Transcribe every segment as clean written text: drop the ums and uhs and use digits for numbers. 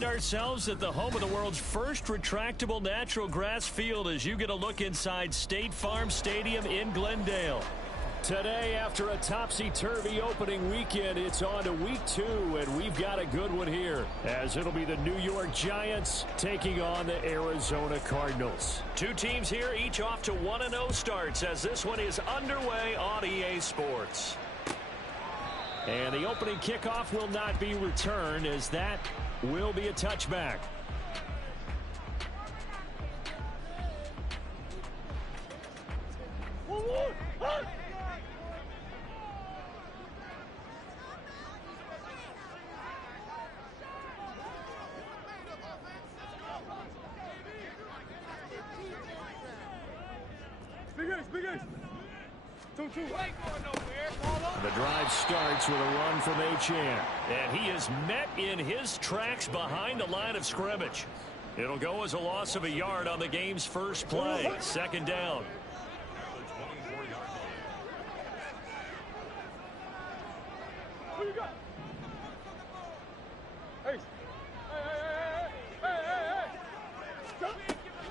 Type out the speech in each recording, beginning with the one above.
find ourselves at the home of the world's first retractable natural grass field as you get a look inside State Farm Stadium in Glendale. Today, after a topsy-turvy opening weekend, it's on to week 2, and we've got a good one here, as it'll be the New York Giants taking on the Arizona Cardinals. Two teams here, each off to 1-0 starts, as this one is underway on EA Sports. And the opening kickoff will not be returned, as that will be a touchback. The drive starts with a run from Achan, and he is met in his tracks behind the line of scrimmage. It'll go as a loss of a yard on the game's first play. Second down.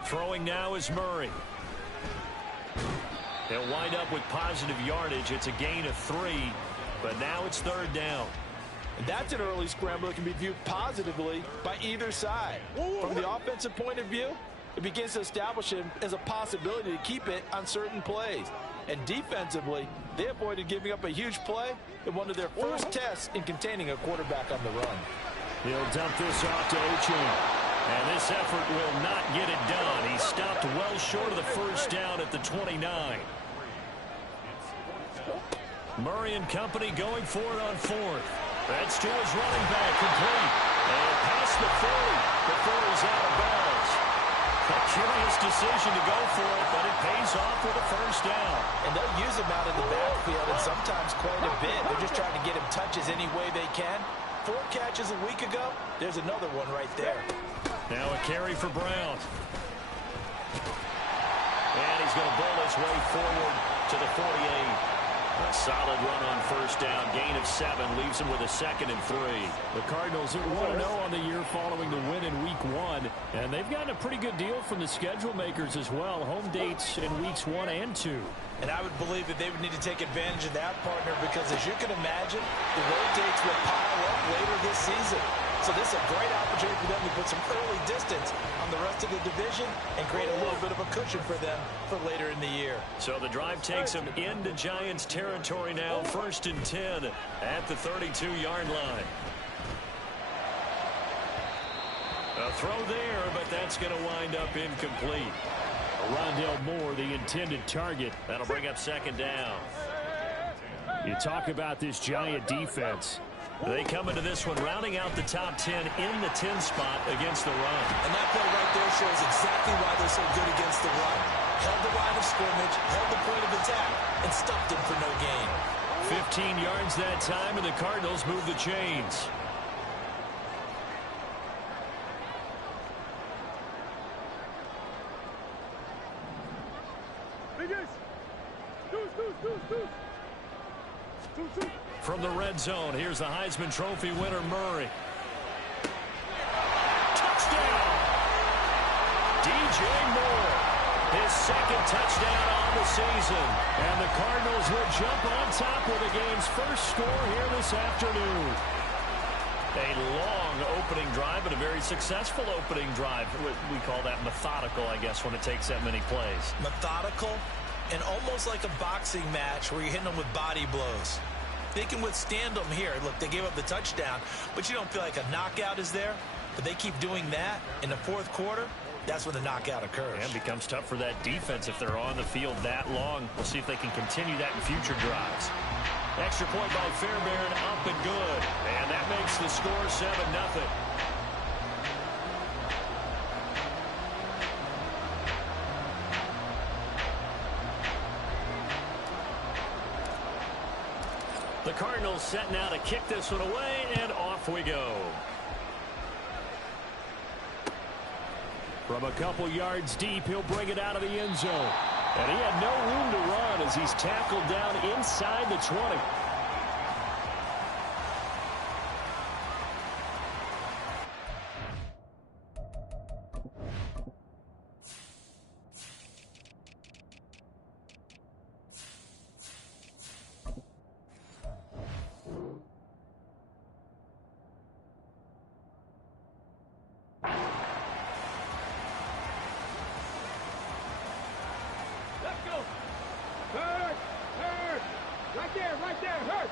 Throwing now is Murray. He'll wind up with positive yardage. It's a gain of 3, but now it's third down. And that's an early scramble that can be viewed positively by either side. From the offensive point of view, it begins to establish him as a possibility to keep it on certain plays. And defensively, they avoided giving up a huge play in one of their first tests in containing a quarterback on the run. He'll dump this off to Achan. And this effort will not get it done. He stopped well short of the first down at the 29. Murray and company going for it on fourth. That's to his running back, complete. And past the 40 before he's out of bounds. A curious decision to go for it, but it pays off with a first down. And they'll use him out in the backfield, and sometimes quite a bit. They're just trying to get him touches any way they can. 4 catches a week ago. There's another one right there. Now a carry for Brown. And he's going to bowl his way forward to the 48. A solid run on first down. Gain of 7 leaves him with a 2nd and 3. The Cardinals are 1-0 on the year following the win in week 1. And they've gotten a pretty good deal from the schedule makers as well. Home dates in weeks 1 and 2. And I would believe that they would need to take advantage of that, partner, because as you can imagine, the road dates will pile up later this season. So this is a great opportunity for them to put some early distance on the rest of the division and create a little bit of a cushion for them for later in the year. So the drive takes them into Giants territory now, 1st and 10 at the 32-yard line. A throw there, but that's going to wind up incomplete. Rondell Moore, the intended target. That'll bring up 2nd down. You talk about this Giant defense. They come into this one rounding out the top 10 in the 10 spot against the run. And that play right there shows exactly why they're so good against the run. Held the line of scrimmage, held the point of attack, and stuffed him for no gain. 15 yards that time, and the Cardinals move the chains. From the red zone, here's the Heisman Trophy winner, Murray. Touchdown! DJ Moore, his 2nd touchdown on the season. And the Cardinals will jump on top with the game's first score here this afternoon. A long opening drive, but a very successful opening drive. We call that methodical, I guess, when it takes that many plays. Methodical and almost like a boxing match where you're hitting them with body blows. They can withstand them here. Look, they gave up the touchdown, but you don't feel like a knockout is there. But they keep doing that in the 4th quarter. That's when the knockout occurs. And it becomes tough for that defense if they're on the field that long. We'll see if they can continue that in future drives. Extra point by Fairbairn, up and good. And that makes the score 7-0. The Cardinals set now to kick this one away, and off we go. From a couple yards deep, he'll bring it out of the end zone. And he had no room to run as he's tackled down inside the 20. Right there, hurt.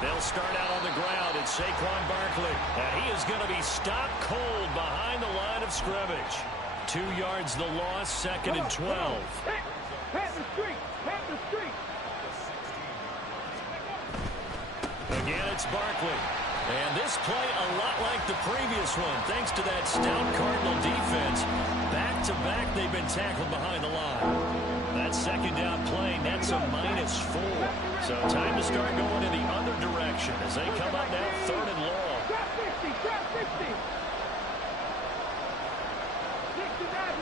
They'll start out on the ground. It's Saquon Barkley. And he is going to be stopped cold behind the line of scrimmage. 2 yards the loss, second and 12. Pat the street. Again, it's Barkley. And this play a lot like the previous one, thanks to that stout Cardinal defense. Back-to-back, they've been tackled behind the line. That second down play nets a -4. So time to start going in the other direction as they come up now, third and long. Drop 50. 69.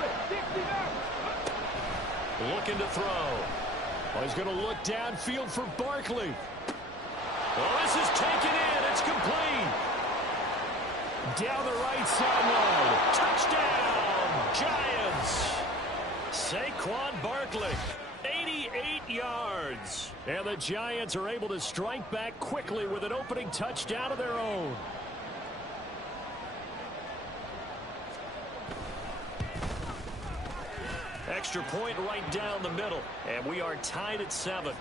Looking to throw. Oh, he's going to look downfield for Barkley. Oh, this is taken in. It's complete. Down the right sideline. Touchdown, Giants. Saquon Barkley, 88 yards. And the Giants are able to strike back quickly with an opening touchdown of their own. Extra point right down the middle. And we are tied at 7.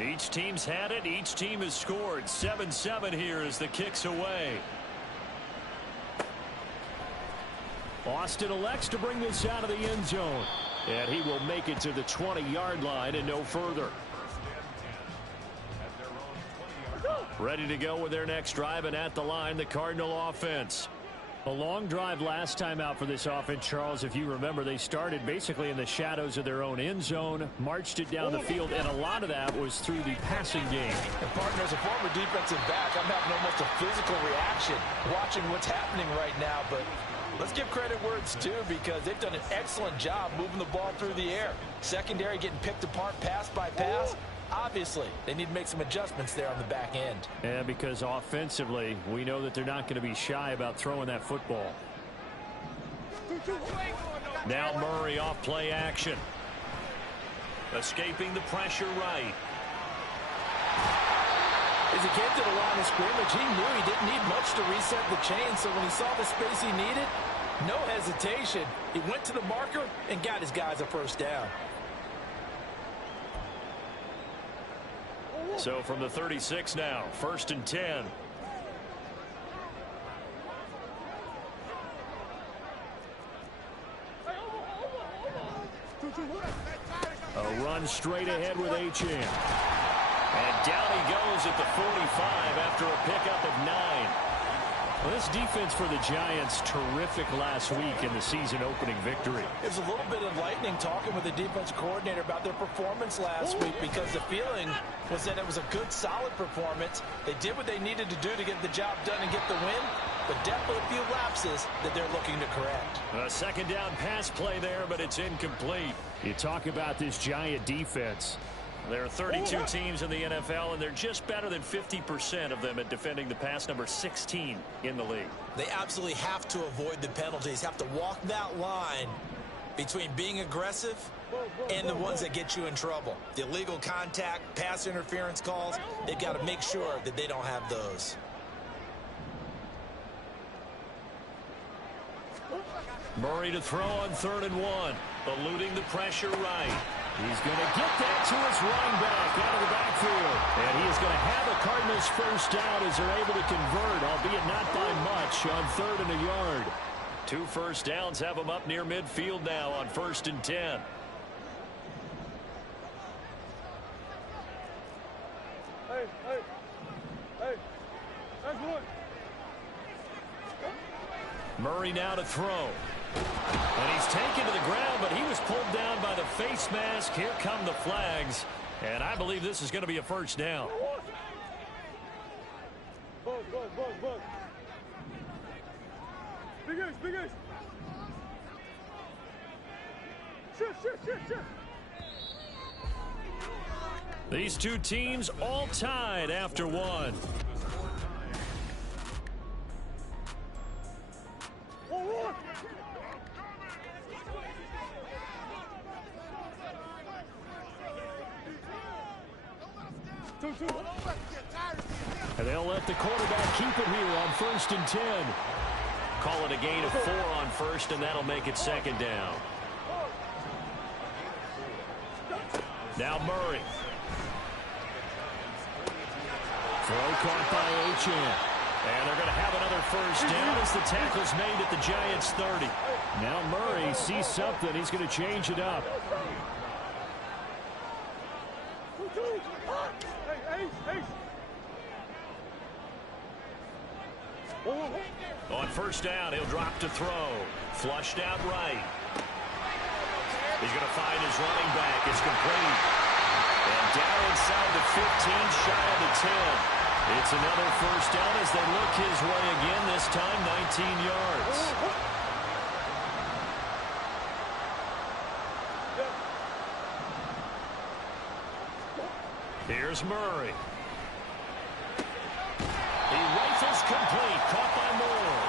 Each team's had it. Each team has scored. 7-7 here as the kick's away. Austin elects to bring this out of the end zone. And he will make it to the 20-yard line and no further. Ready to go with their next drive, and at the line, the Cardinal offense. A long drive last time out for this offense, Charles. If you remember, they started basically in the shadows of their own end zone, marched it down the field, and a lot of that was through the passing game. And partner, as a former defensive back, I'm having almost a physical reaction watching what's happening right now. But let's give credit where it's due, because they've done an excellent job moving the ball through the air. Secondary getting picked apart pass by pass. Obviously, they need to make some adjustments there on the back end. Yeah, because offensively, we know that they're not going to be shy about throwing that football. Now Murray off play action. Escaping the pressure right. As he came to the line of scrimmage, he knew he didn't need much to reset the chain, so when he saw the space he needed, no hesitation. He went to the marker and got his guys a first down. So from the 36 now, 1st and 10. A run straight ahead with H.M. And down he goes at the 45 after a pickup of 9. Well, this defense for the Giants, terrific last week in the season-opening victory. It was a little bit enlightening talking with the defense coordinator about their performance last week, because the feeling was that it was a good, solid performance. They did what they needed to do to get the job done and get the win, but definitely a few lapses that they're looking to correct. A second down pass play there, but it's incomplete. You talk about this Giant defense. There are 32 teams in the NFL, and they're just better than 50% of them at defending the pass, number 16 in the league. They absolutely have to avoid the penalties, have to walk that line between being aggressive and the ones that get you in trouble. The illegal contact, pass interference calls, they've got to make sure that they don't have those. Murray to throw on 3rd and 1, eluding the pressure right. He's going to get that to his running back out of the backfield. And he is going to have the Cardinals first down as they're able to convert, albeit not by much, on 3rd and a yard. 2 first downs have them up near midfield now on 1st and 10. Hey, that's one. Murray now to throw. And he's taken to the ground, but he was pulled down by the face mask. Here come the flags. And I believe this is going to be a first down. Bug. Big Ace. Shit. These two teams all tied after one. And they'll let the quarterback keep it here on 1st and 10. Call it a gain of 4 on 1st, and that'll make it 2nd down. Now Murray. Throw caught by Achane. And they're going to have another 1st down as the tackle's made at the Giants' 30. Now Murray sees something. He's going to change it up. On 1st down, he'll drop to throw. Flushed out right. He's going to find his running back. It's complete. And down inside the 15, shy of the 10. It's another 1st down as they look his way again, this time 19 yards. Here's Murray. He rifles complete, caught by Moore.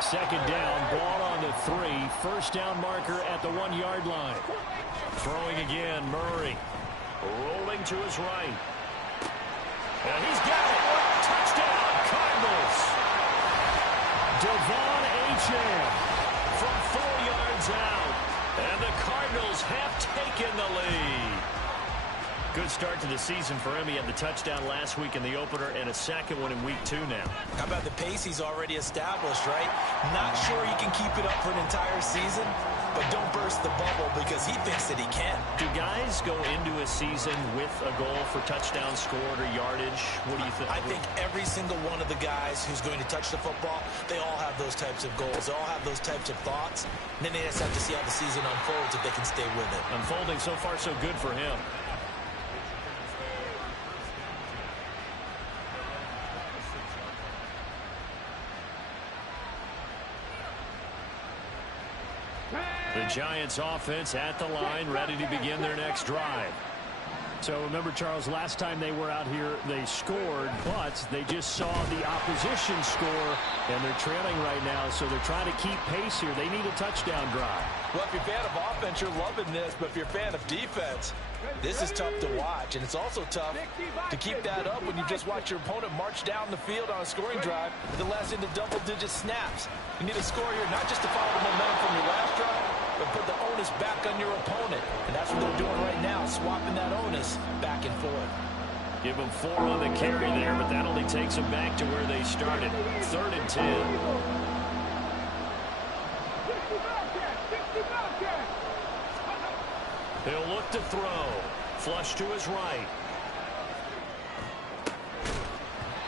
2nd down, ball on the 3. 1st down marker at the 1-yard line. Throwing again, Murray. Rolling to his right. And he's got it. Touchdown, Cardinals. Devon Achane from 4 yards out. And the Cardinals have taken the lead. Good start to the season for him. He had the touchdown last week in the opener and a 2nd one in week 2 now. How about the pace he's already established, right? Not sure he can keep it up for an entire season, but don't burst the bubble because he thinks that he can. Do guys go into a season with a goal for touchdown scored or yardage? What do you think? I think every single one of the guys who's going to touch the football, they all have those types of goals. They all have those types of thoughts. And then they just have to see how the season unfolds if they can stay with it. Unfolding so far so good for him. The Giants offense at the line, ready to begin their next drive. So remember, Charles, last time they were out here, they scored, but they just saw the opposition score, and they're trailing right now, so they're trying to keep pace here. They need a touchdown drive. Well, if you're a fan of offense, you're loving this, but if you're a fan of defense, this is tough to watch, and it's also tough to keep that up when you just watch your opponent march down the field on a scoring drive with the last into double-digit snaps. You need a score here not just to follow the momentum from your last drive, but put the onus back on your opponent. And that's what they're doing right now, swapping that onus back and forth. Give them 4 on the carry there, but that only takes them back to where they started. 3rd and 10. He'll look to throw. Flush to his right.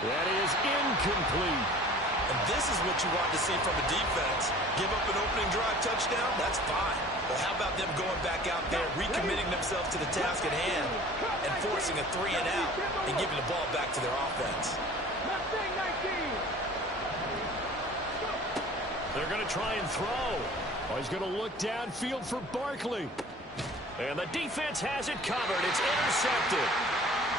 That is incomplete. And this is what you want to see from a defense. Give up an opening drive touchdown, that's fine. But how about them going back out there, recommitting themselves to the task at hand, and forcing a 3 and out, and giving the ball back to their offense. They're going to try and throw. Oh, he's going to look downfield for Barkley. And the defense has it covered. It's intercepted.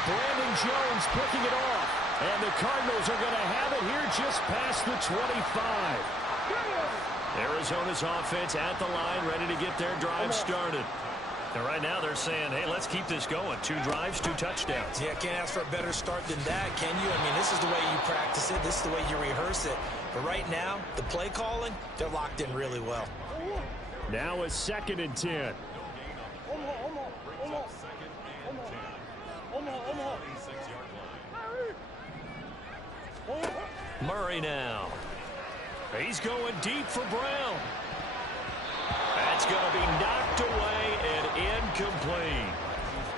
Brandon Jones picking it off. And the Cardinals are going to have it here just past the 25. Arizona's offense at the line, ready to get their drive started. And right now they're saying, hey, let's keep this going. 2 drives, 2 touchdowns. Yeah, can't ask for a better start than that, can you? I mean, this is the way you practice it. This is the way you rehearse it. But right now, the play calling, they're locked in really well. Now a 2nd and 10. Murray now. He's going deep for Brown. That's going to be knocked away and incomplete.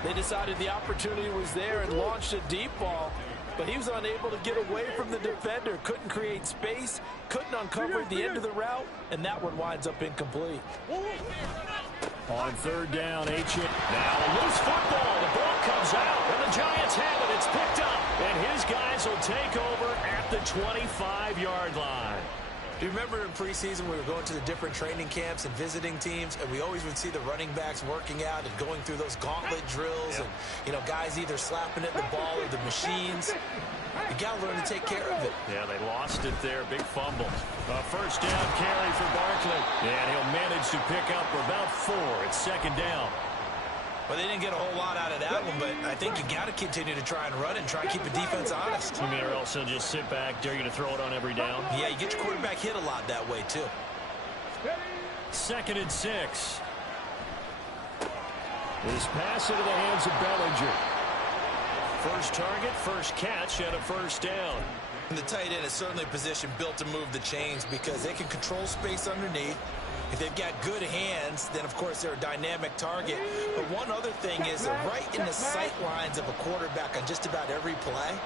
They decided the opportunity was there and launched a deep ball, but he was unable to get away from the defender. Couldn't create space, couldn't uncover the end of the route, and that one winds up incomplete. On 3rd down, Achane. Now a loose football. The ball comes out, and the Giants have it. It's picked up, and his guys will take over at the 25-yard line. Do you remember in preseason we were going to the different training camps and visiting teams, and we always would see the running backs working out and going through those gauntlet drills, and, you know, guys either slapping at the ball or the machines. You got to learn to take care of it. Yeah, they lost it there. Big fumble. A 1st down carry for Barkley. And he'll manage to pick up about 4. It's 2nd down. Well, they didn't get a whole lot out of that one, but I think you got to continue to try and run it and try and keep the defense honest. You mean, or else they'll just sit back, dare you to throw it on every down? Yeah, you get your quarterback hit a lot that way, too. 2nd and 6. This pass into the hands of Bellinger. First target, first catch, and a first down. And the tight end is certainly a position built to move the chains because they can control space underneath. If they've got good hands, then, of course, they're a dynamic target. But one other thing is they're right in the sight lines of a quarterback on just about every play.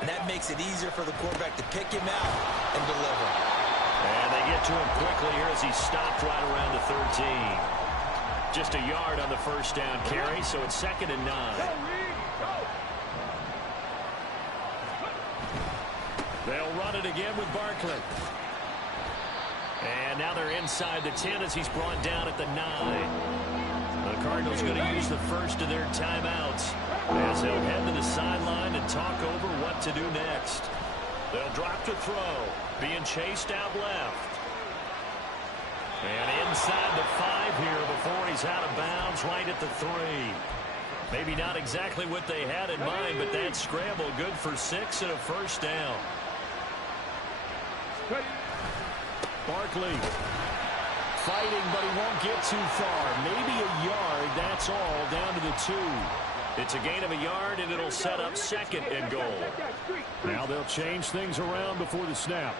And that makes it easier for the quarterback to pick him out and deliver. And they get to him quickly here as he stopped right around the 13. Just a yard on the first down carry, so it's 2nd and 9. They'll run it again with Barkley. And now they're inside the 10 as he's brought down at the 9. The Cardinals going to use the first of their timeouts as they'll head to the sideline and talk over what to do next. They'll drop to throw, being chased out left. And inside the 5 here before he's out of bounds right at the 3. Maybe not exactly what they had in mind, but that scramble good for 6 and a first down. Barkley fighting, but he won't get too far. Maybe a yard, that's all, down to the 2. It's a gain of a yard, and it'll set up 2nd and goal. Now they'll change things around before the snap.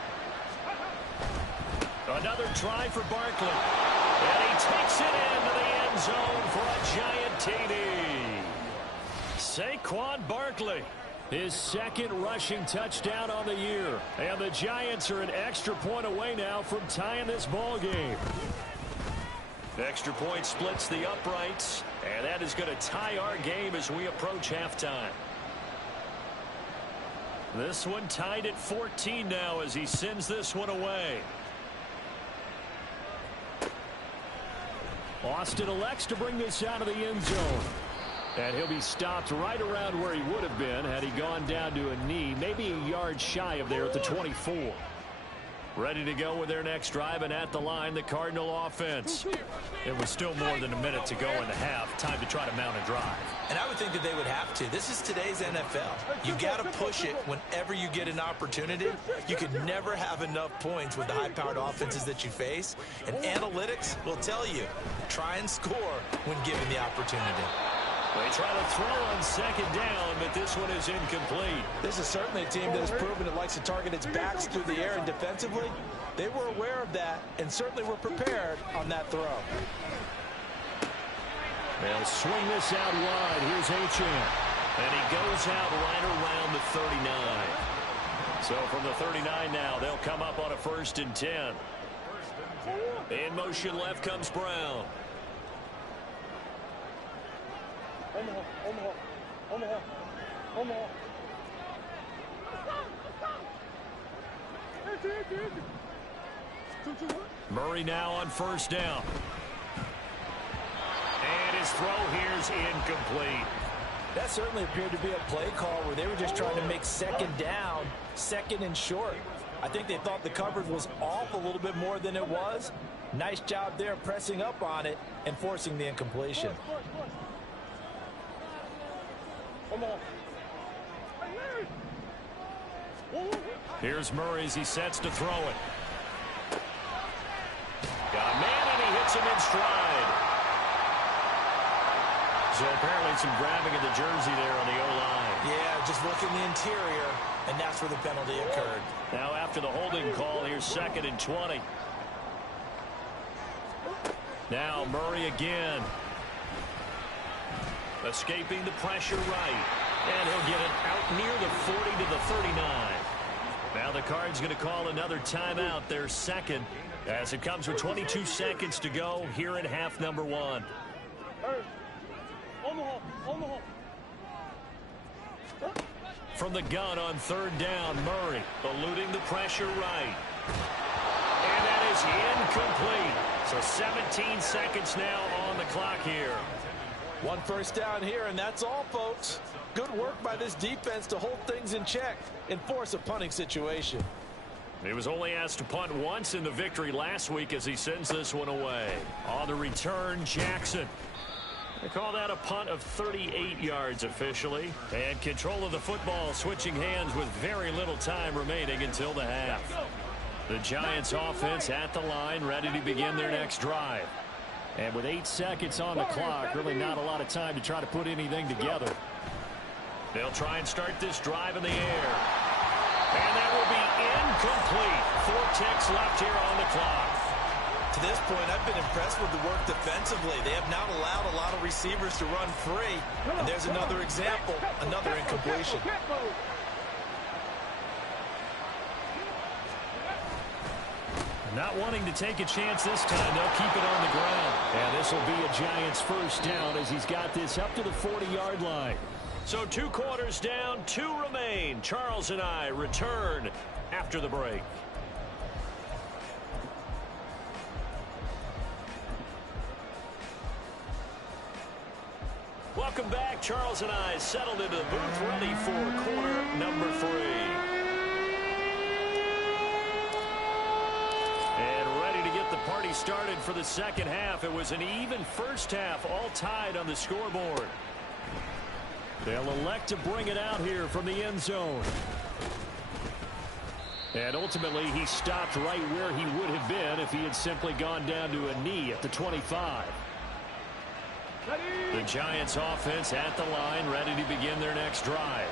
Another try for Barkley. And he takes it into the end zone for a giant TD. Saquon Barkley, his 2nd rushing touchdown on the year. And the Giants are an extra point away now from tying this ball game. The extra point splits the uprights, and that is going to tie our game as we approach halftime. This one tied at 14 now as he sends this one away. Austin elects to bring this out of the end zone. And he'll be stopped right around where he would have been had he gone down to a knee, maybe a yard shy of there at the 24. Ready to go with their next drive, and at the line, the Cardinal offense. It was still more than a minute to go in the half. Time to try to mount a drive. And I would think that they would have to. This is today's NFL. You got to push it whenever you get an opportunity. You could never have enough points with the high-powered offenses that you face. And analytics will tell you, try and score when given the opportunity. They try to throw on 2nd down, but this one is incomplete. This is certainly a team that has proven it likes to target its backs through the air and defensively. They were aware of that and certainly were prepared on that throw. They'll swing this out wide. Here's Achane. And he goes out right around the 39. So from the 39 now, they'll come up on a 1st and 10. In motion left comes Brown. Murray now on 1st down. And his throw here is incomplete. That certainly appeared to be a play call where they were just trying to make 2nd down, 2nd and short. I think they thought the coverage was off a little bit more than it was. Nice job there pressing up on it and forcing the incompletion. Here's Murray as he sets to throw it. Got a man, and he hits him in stride. So apparently some grabbing of the jersey there on the O-line. Yeah, just look in the interior, and that's where the penalty occurred. Now after the holding call, here's 2nd and 20. Now Murray again. Escaping the pressure right. And he'll get it out near the 40 to the 39. Now the Cards going to call another timeout, their 2nd, as it comes with 22 seconds to go here in half number 1. From the gun on 3rd down, Murray eluding the pressure right. And that is incomplete. So 17 seconds now on the clock here. 1 first down here, and that's all, folks. Good work by this defense to hold things in check and force a punting situation. He was only asked to punt once in the victory last week as he sends this one away. On the return, Jackson. They call that a punt of 38 yards officially. And control of the football switching hands with very little time remaining until the half. The Giants offense at the line, ready to begin their next drive. And with 8 seconds on the clock, really not a lot of time to try to put anything together. They'll try and start this drive in the air. And that will be incomplete. 4 ticks left here on the clock. To this point, I've been impressed with the work defensively. They have not allowed a lot of receivers to run free. And there's another example, another incompletion. Not wanting to take a chance this time, they'll keep it on the ground. And this will be a Giants first down as he's got this up to the 40-yard line. So 2 quarters down, 2 remain. Charles and I return after the break. Welcome back. Charles and I settled into the booth, ready for quarter number 3. And ready to get the party started for the second half. It was an even first half, all tied on the scoreboard. They'll elect to bring it out here from the end zone. And ultimately, he stopped right where he would have been if he had simply gone down to a knee at the 25. The Giants offense at the line, ready to begin their next drive.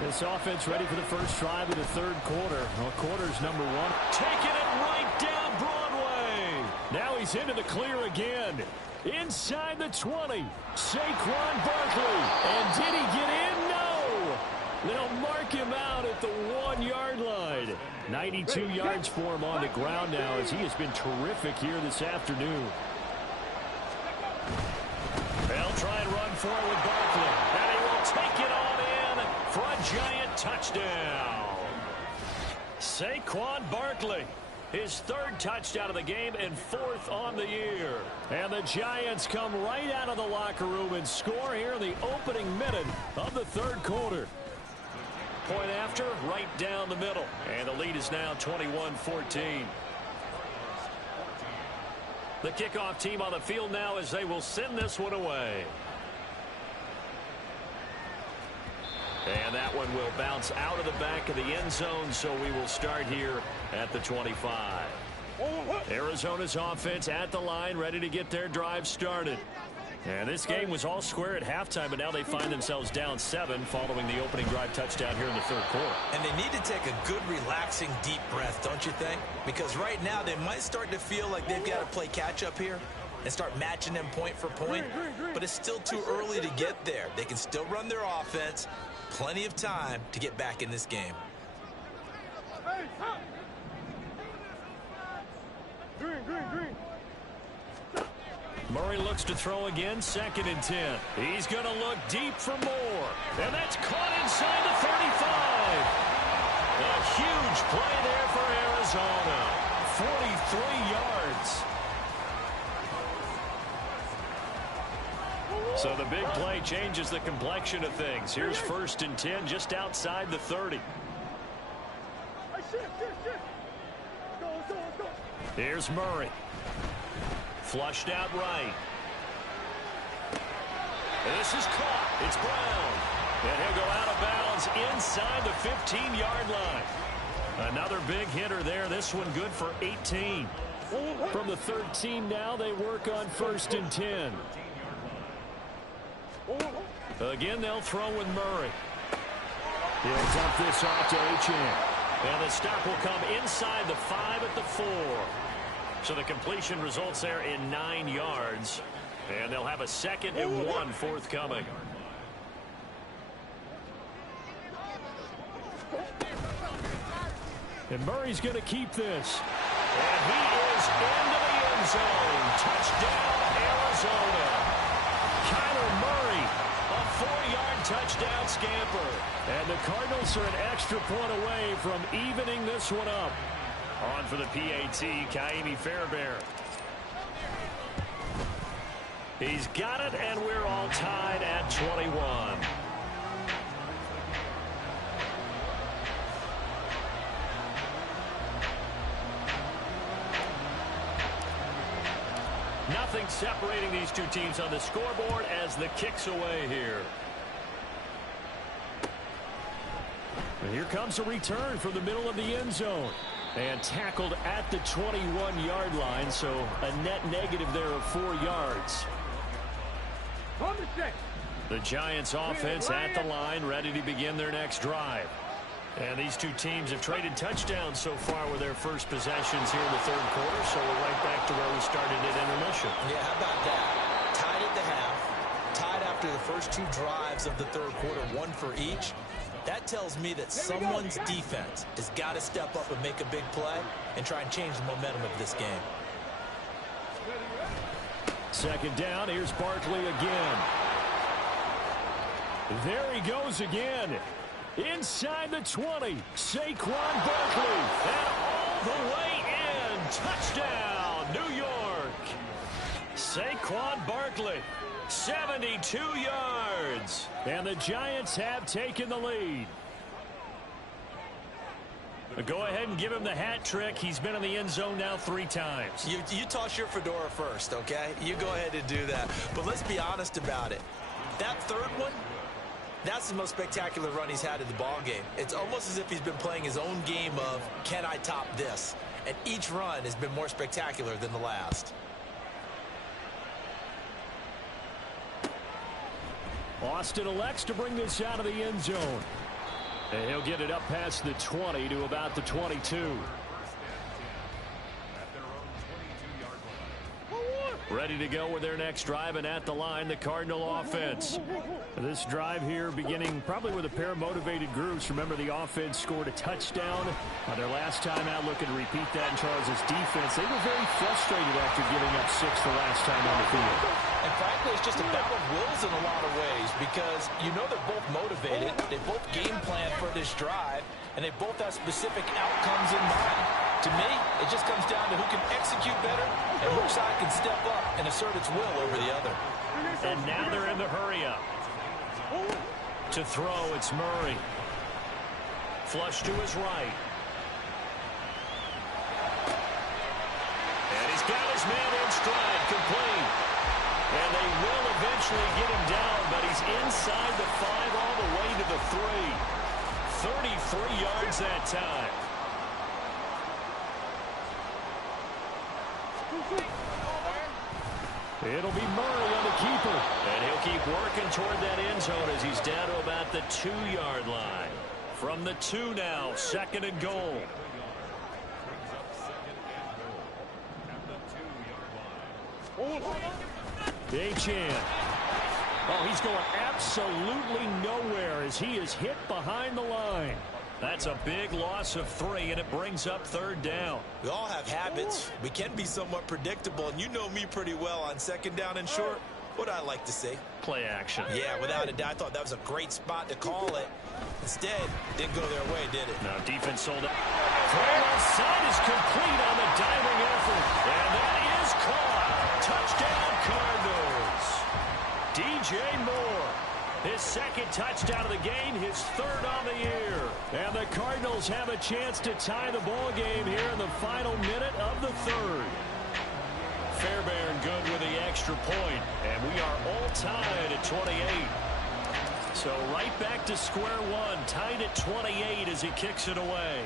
This offense ready for the first drive of the third quarter. Well, quarter's number 1. Taking it right down Broadway. Now he's into the clear again. Inside the 20. Saquon Barkley. And did he get in? No. They'll mark him out at the 1-yard line. 92 yards for him on the ground now as he has been terrific here this afternoon. They'll try and run for it with Barkley. And he will take it on in for a Giant touchdown. Saquon Barkley. His 3rd touchdown of the game and 4th on the year. And the Giants come right out of the locker room and score here in the opening minute of the third quarter. Point after, right down the middle. And the lead is now 21-14. The kickoff team on the field now as they will send this one away. And that one will bounce out of the back of the end zone, so we will start here at the 25. Arizona's offense at the line, ready to get their drive started. And this game was all square at halftime, but now they find themselves down 7 following the opening drive touchdown here in the third quarter. And they need to take a good, relaxing, deep breath, don't you think? Because right now they might start to feel like they've got to play catch-up here and start matching them point for point. But it's still too early to get there. They can still run their offense. Plenty of time to get back in this game. Green. Murray looks to throw again, 2nd and 10. He's going to look deep for more. And that's caught inside the 35. A huge play there for Arizona. 43 yards. So the big play changes the complexion of things. Here's 1st and 10 just outside the 30. Go. Here's Murray. Flushed out right. This is caught. It's Brown. And he'll go out of bounds inside the 15-yard line. Another big hitter there. This one good for 18. From the 13 now, they work on 1st and 10. Again, they'll throw with Murray. He'll dump this off to Achane. And the stop will come inside the 5 at the 4. So the completion results there in 9 yards. And they'll have a 2nd and 1 forthcoming. And Murray's going to keep this. And he is into the end zone. Touchdown, Arizona. Kyler Murray, a 4-yard touchdown scamper. And the Cardinals are an extra point away from evening this one up. On for the PAT, Kaimi Fairbairn. He's got it, and we're all tied at 21. separating these two teams on the scoreboard as the kick's away here. And here comes a return from the middle of the end zone. And tackled at the 21-yard line, so a net negative there of 4 yards. The Giants offense at the line, ready to begin their next drive. And these two teams have traded touchdowns so far with their first possessions here in the third quarter, so we're right back to where we started at intermission. Yeah, how about that? Tied at the half, tied after the first 2 drives of the third quarter, 1 for each. That tells me that someone's defense has got to step up and make a big play and try and change the momentum of this game. Second down, here's Barkley again. There he goes again. Inside the 20, Saquon Barkley. And all the way in. Touchdown, New York. Saquon Barkley, 72 yards. And the Giants have taken the lead. Go ahead and give him the hat trick. He's been in the end zone now 3 times. You toss your fedora first, okay? You go ahead and do that. But let's be honest about it. That third one, that's the most spectacular run he's had in the ball game. It's almost as if he's been playing his own game of, can I top this? And each run has been more spectacular than the last. Austin elects to bring this out of the end zone. And he'll get it up past the 20 to about the 22. Ready to go with their next drive, and at the line, the Cardinal offense. This drive here beginning probably with a pair of motivated groups. Remember, the offense scored a touchdown on their last time out, looking to repeat that in Charles' defense. They were very frustrated after giving up 6 the last time on the field. And frankly, it's just a battle of wills in a lot of ways because you know they're both motivated. They both game plan for this drive, and they both have specific outcomes in mind. To me, it just comes down to who can execute better and which side can step up and assert its will over the other. And now they're in the hurry-up. To throw, it's Murray. Flush to his right. And he's got his man in stride, complete. And they will eventually get him down, but he's inside the 5 all the way to the 3. 33 yards that time. It'll be Murray on the keeper. And he'll keep working toward that end zone as he's down to about the 2-yard line. From the 2 now, 2nd and goal. Achan. Oh, he's going absolutely nowhere as he is hit behind the line. That's a big loss of 3, and it brings up 3rd down. We all have habits. We can be somewhat predictable, and you know me pretty well on 2nd down and short. What I like to see. Play action. Yeah, without a doubt, I thought that was a great spot to call it. Instead, didn't go their way, did it? No, defense sold it. Throw outside is complete on the diving effort. And that is caught. Touchdown, Cardinals. DJ Moore. His 2nd touchdown of the game, his 3rd on the year. And the Cardinals have a chance to tie the ball game here in the final minute of the 3rd. Fairbairn good with the extra point, and we are all tied at 28. So right back to square one, tied at 28 as he kicks it away.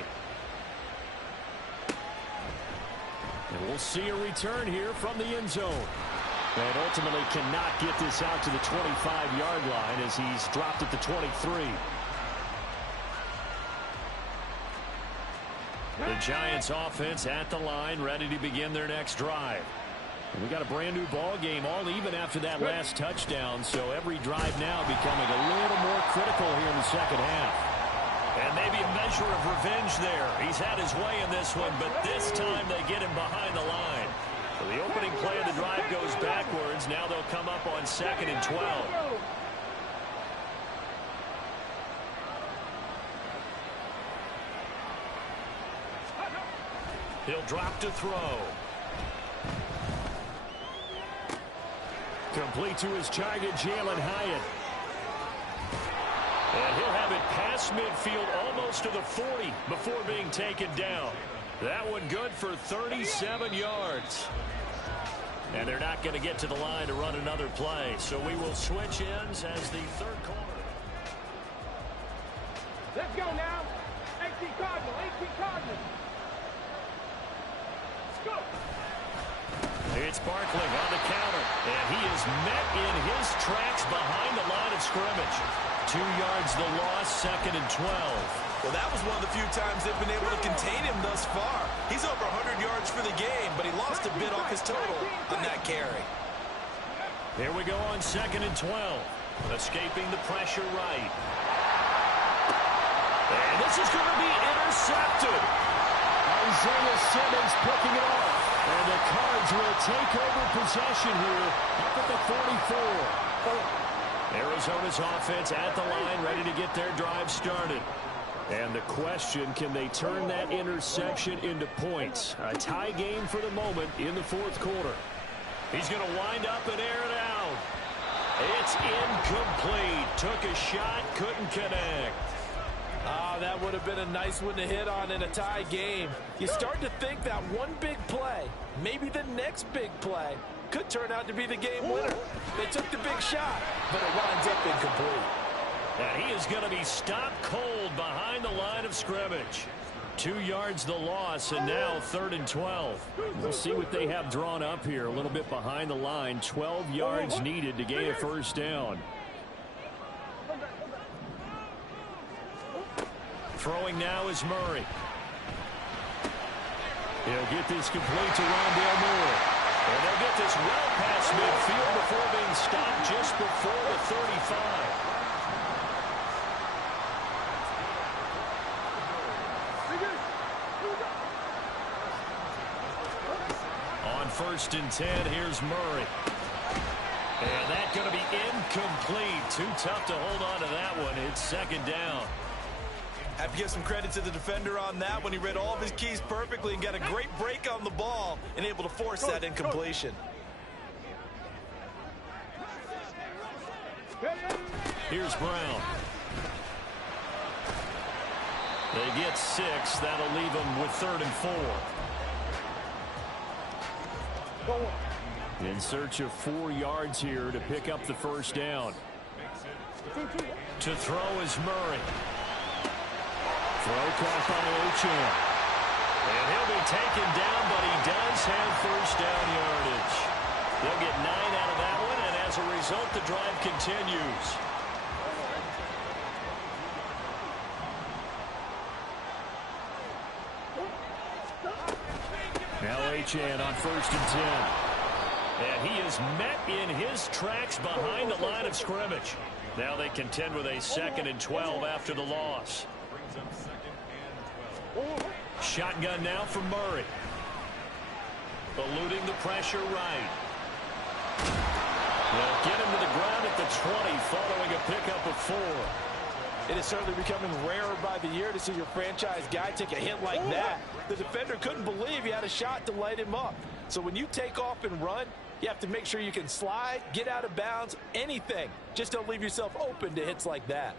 And we'll see a return here from the end zone. And ultimately cannot get this out to the 25-yard line as he's dropped at the 23. The Giants offense at the line, ready to begin their next drive. And we got a brand new ball game, all even after that last touchdown. So every drive now becoming a little more critical here in the second half. And maybe a measure of revenge there. He's had his way in this one, but this time they get him behind the line. So the opening play of the drive goes backwards. Now they'll come up on 2nd and 12. He'll drop to throw. Complete to his target, Jalen Hyatt. And he'll have it past midfield almost to the 40 before being taken down. That one good for 37 yards. And they're not going to get to the line to run another play. So we will switch ends as the third quarter. Let's go now. 18 Cardinal, 18 Cardinal. Let's go. It's Barkley on the counter. And he is met in his tracks behind the line of scrimmage. 2 yards the loss, 2nd and 12. Well, that was one of the few times they've been able to contain him thus far. He's over 100 yards for the game, but he lost a bit off his total on that carry. Here we go on 2nd and 12. Escaping the pressure right. And this is going to be intercepted. Isaiah Simmons picking it off. And the Cards will take over possession here up at the 44. Arizona's offense at the line, ready to get their drive started. And the question, can they turn that interception into points? A tie game for the moment in the 4th quarter. He's going to wind up and air it out. It's incomplete. Took a shot, couldn't connect. That would have been a nice one to hit on in a tie game. You start to think that one big play, maybe the next big play, could turn out to be the game winner. They took the big shot, but it winds up incomplete. And he is going to be stopped cold behind the line of scrimmage. 2 yards the loss, and now 3rd and 12. We'll see what they have drawn up here. A little bit behind the line. 12 yards needed to gain a first down. Throwing now is Murray. He'll get this complete to Rondale Moore. And they'll get this well past midfield before being stopped just before the 35. On 1st and 10, here's Murray. And that's going to be incomplete. Too tough to hold on to that one. It's 2nd down. Have to give some credit to the defender on that when he read all of his keys perfectly and got a great break on the ball and able to force that incompletion. Here's Brown. They get 6. That'll leave them with 3rd and 4. In search of 4 yards here to pick up the first down. To throw is Murray. Throw caught by Ochan. And he'll be taken down, but he does have first down yardage. They'll get 9 out of that one, and as a result, the drive continues. Now Ochan on 1st and 10. And he is met in his tracks behind the line of scrimmage. Now they contend with a 2nd and 12 after the loss. Shotgun now from Murray. Eluding the pressure right. They'll get him to the ground at the 20 following a pickup of 4. It is certainly becoming rarer by the year to see your franchise guy take a hit like that. The defender couldn't believe he had a shot to light him up. So when you take off and run, you have to make sure you can slide, get out of bounds, anything. Just don't leave yourself open to hits like that.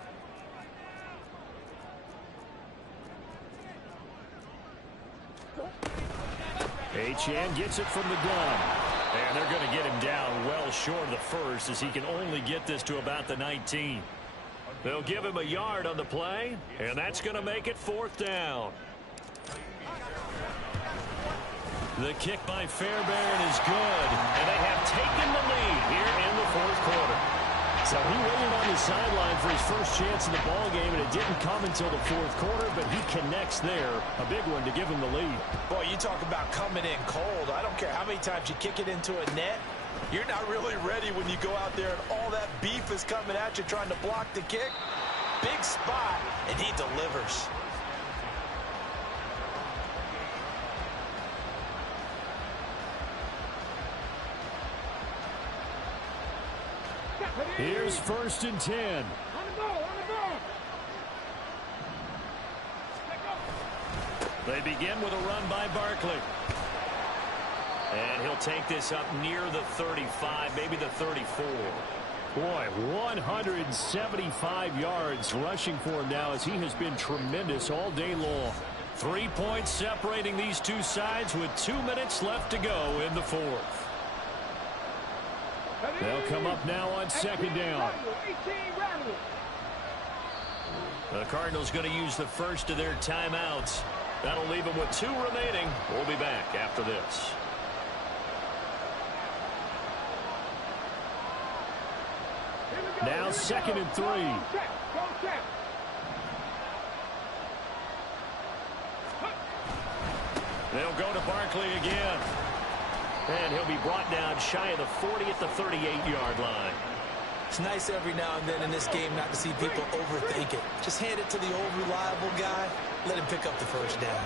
Ochan gets it from the gun. And they're going to get him down well short of the first as he can only get this to about the 19. They'll give him a yard on the play, and that's going to make it 4th down. The kick by Fairbairn is good, and they have taken the lead here in the 4th quarter. So he waited on the sideline for his first chance in the ball game, and it didn't come until the 4th quarter, but he connects there. A big one to give him the lead. Boy, you talk about coming in cold. I don't care how many times you kick it into a net. You're not really ready when you go out there and all that beef is coming at you trying to block the kick. Big spot, and he delivers. Here's 1st and 10. On the ball, on the ball. They begin with a run by Barkley. And he'll take this up near the 35, maybe the 34. Boy, 175 yards rushing for him now as he has been tremendous all day long. 3 points separating these two sides with 2 minutes left to go in the 4th. They'll come up now on second down. The Cardinals going to use the first of their timeouts. That'll leave them with 2 remaining. We'll be back after this. Now 2nd and 3. They'll go to Barkley again. And he'll be brought down shy of the 40 at the 38-yard line. It's nice every now and then in this game not to see people overthink it. Just hand it to the old reliable guy. Let him pick up the first down.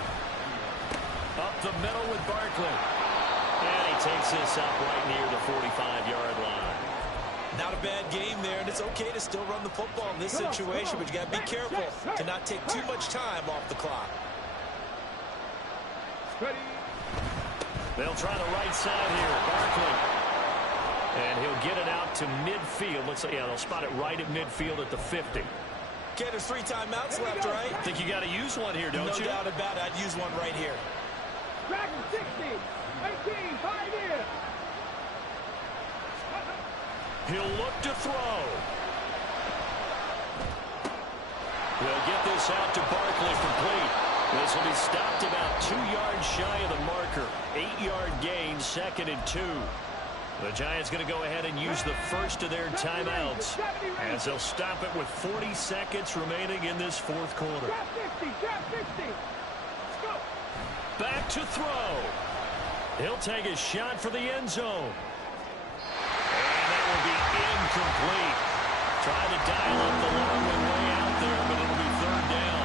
Up the middle with Barkley. And he takes this up right near the 45-yard line. Not a bad game there, and it's okay to still run the football in this situation, but you got to be careful to not take too much time off the clock. They'll try the right side here. Barkley. And he'll get it out to midfield. Looks like, yeah, they'll spot it right at midfield at the 50. Okay, there's 3 timeouts left, right? I think you got to use one here, don't you? No doubt about it. I'd use one right here. Dragon 60, 18, 5 in. He'll look to throw. They'll get this out to Barkley complete. This will be stopped about 2 yards shy of the marker. 8-yard gain, 2nd and 2. The Giants going to go ahead and use the first of their timeouts as they'll stop it with 40 seconds remaining in this 4th quarter. Back to throw. He'll take a shot for the end zone. And that will be incomplete. Trying to dial up the long way out there, but it'll be 3rd down.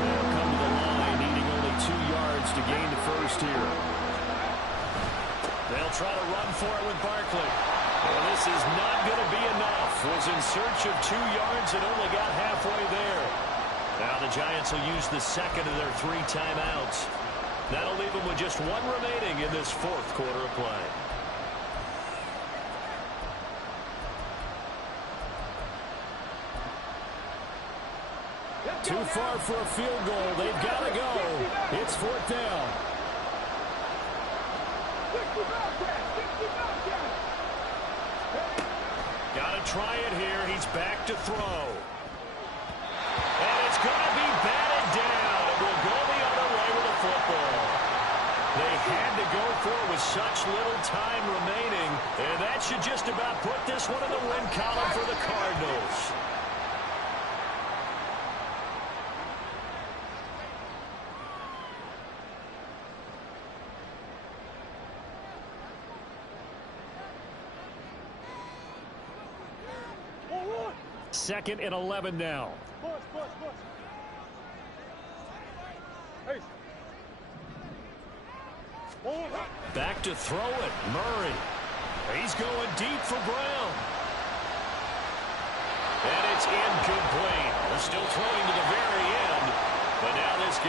They'll come to the line, needing only 2 yards to gain the first here. They'll try to run for it with Barkley. And this is not going to be enough. Was in search of 2 yards and only got halfway there. Now the Giants will use the 2nd of their 3 timeouts. That'll leave them with just 1 remaining in this 4th quarter of play. Too far for a field goal. They've got to go. It's 4th down. Got to try it here. He's back to throw. And it's going to be batted down. It will go the other way with the football. They had to go for it with such little time remaining. And that should just about put this one in the win column for the Cardinals. Second and 11 now. Back to throw it. Murray. He's going deep for Brown. And it's incomplete. They're still throwing to the very end. But now this